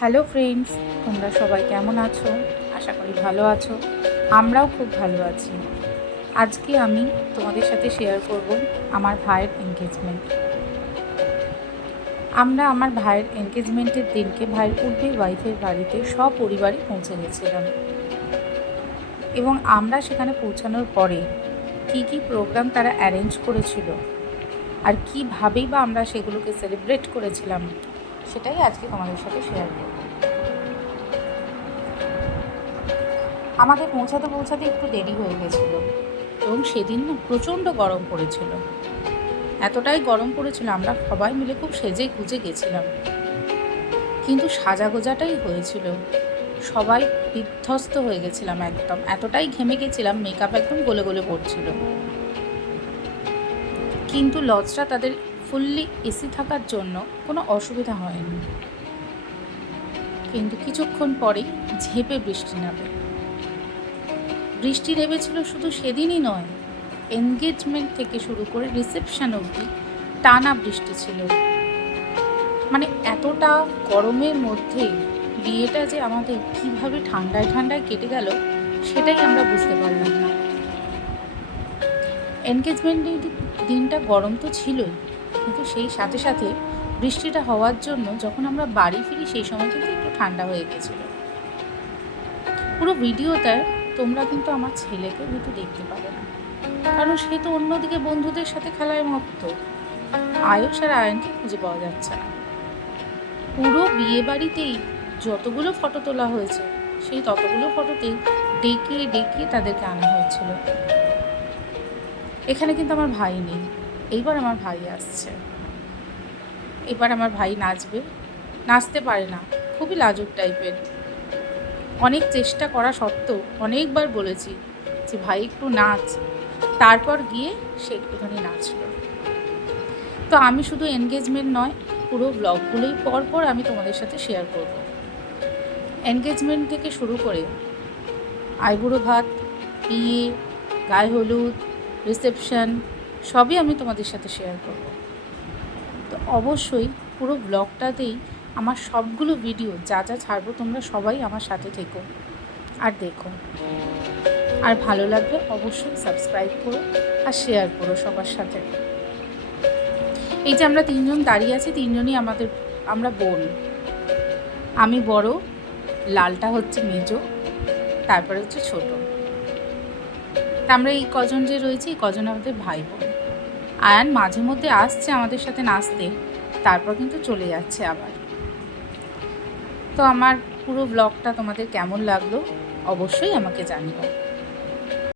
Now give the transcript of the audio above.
Hello friends, তোমরা সবাই কেমন আছো? আশা করি ভালো আছো। আমরাও খুব ভালো আছি। আজকে আমি তোমাদের সাথে শেয়ার করব আমার ভাইয়ের এনগেজমেন্ট। আমরা আমার ভাইয়ের এনগেজমেন্টের দিনকে ভাইয়ের উঠবে ওয়াইফের বাড়িতে সপরিবারে পৌঁছে গেছিলাম, এবং আমরা সেখানে পৌঁছানোর পরে কী কী প্রোগ্রাম তারা অ্যারেঞ্জ করেছিল আর কীভাবেই বা আমরা সেগুলোকে সেলিব্রেট করেছিলাম, সেটাই আজকে তোমাদের সাথে শেয়ার করব। আমাদের পৌঁছাতে একটু দেরি হয়ে গেছিল, এবং সেদিন না প্রচণ্ড গরম পড়েছিল। এতটাই গরম পড়েছিল আমরা সবাই মিলে খুব সেজে গুজে গেছিলাম, কিন্তু সাজাগোজাটাই হয়েছিল। সবাই বিধ্বস্ত হয়ে গেছিলাম, একদম এতটাই ঘেমে গেছিলাম, মেকআপ একদম গলে গলে পড়ছিল। কিন্তু লজটা তাদের ফুললি এসি থাকার জন্য কোনো অসুবিধা হয়নি। কিন্তু কিছুক্ষণ পরেই ঝেঁপে বৃষ্টি নামে। বৃষ্টি নেমেছিল শুধু সেদিনই নয়, এনগেজমেন্ট থেকে শুরু করে রিসেপশন অবধি টানা বৃষ্টি ছিল। মানে এতটা গরমের মধ্যে বিয়েটা যে আমাদের কিভাবে ঠান্ডায় ঠান্ডায় কেটে গেল সেটাই আমরা বুঝতে পারলাম না। এনগেজমেন্টের দিনটা গরম তো ছিলই, কিন্তু সেই সাথে সাথে বৃষ্টিটা হওয়ার জন্য যখন আমরা বাড়ি ফিরি সেই সময় কিন্তু একটু ঠান্ডা হয়ে গেছিল। পুরো ভিডিওটা তোমরা কিন্তু আমার ছেলেকে কিন্তু দেখতে পাবে না, কারণ সে তো অন্যদিকে বন্ধুদের সাথে খেলায় মত্ত। আয়ুষ আর আয়নকে খুঁজে পাওয়া যাচ্ছে না। পুরো বিয়ে বাড়িতেই যতগুলো ফটো তোলা হয়েছে সেই ততগুলো ফটোতেই ডেকে ডেকে তাদেরকে আনা হয়েছিল। এখানে কিন্তু আমার ভাই নেই। এইবার আমার ভাই আসছে। এবার আমার ভাই নাচবে, নাচতে পারে না, খুবই লাজুক টাইপের। অনেক চেষ্টা করা সত্ত্বেও অনেকবার বলেছি যে ভাই একটু নাচ, তারপর গিয়ে সে একটুখানি নাচল। তো আমি শুধু এনগেজমেন্ট নয়, পুরো ব্লগগুলোই পরপর আমি তোমাদের সাথে শেয়ার করব। এনগেজমেন্ট থেকে শুরু করে আইবুড়ো ভাত, বিয়ে, গায়ে হলুদ, রিসেপশন সবই আমি তোমাদের সাথে শেয়ার করব। তো অবশ্যই পুরো ব্লগটাতেই আমার সবগুলো ভিডিও যা যা ছাড়বো তোমরা সবাই আমার সাথে থেকো আর দেখো। আর ভালো লাগলে অবশ্যই সাবস্ক্রাইব করো আর শেয়ার করো সবার সাথে। এই যে আমরা তিনজন দাঁড়িয়ে আছি, তিনজনই আমরা বোন। আমি বড়, লালটা হচ্ছে মেজো, তারপরে হচ্ছে ছোট। তা আমরা এই কজন যে রয়েছি, এই কজন আমাদের ভাই বোন। আয়ান মাঝে মধ্যে আসছে আমাদের সাথে নাচতে, তারপর কিন্তু চলে যাচ্ছে আবার। তো আমার পুরো ব্লগটা তোমাদের কেমন লাগলো অবশ্যই আমাকে জানিও।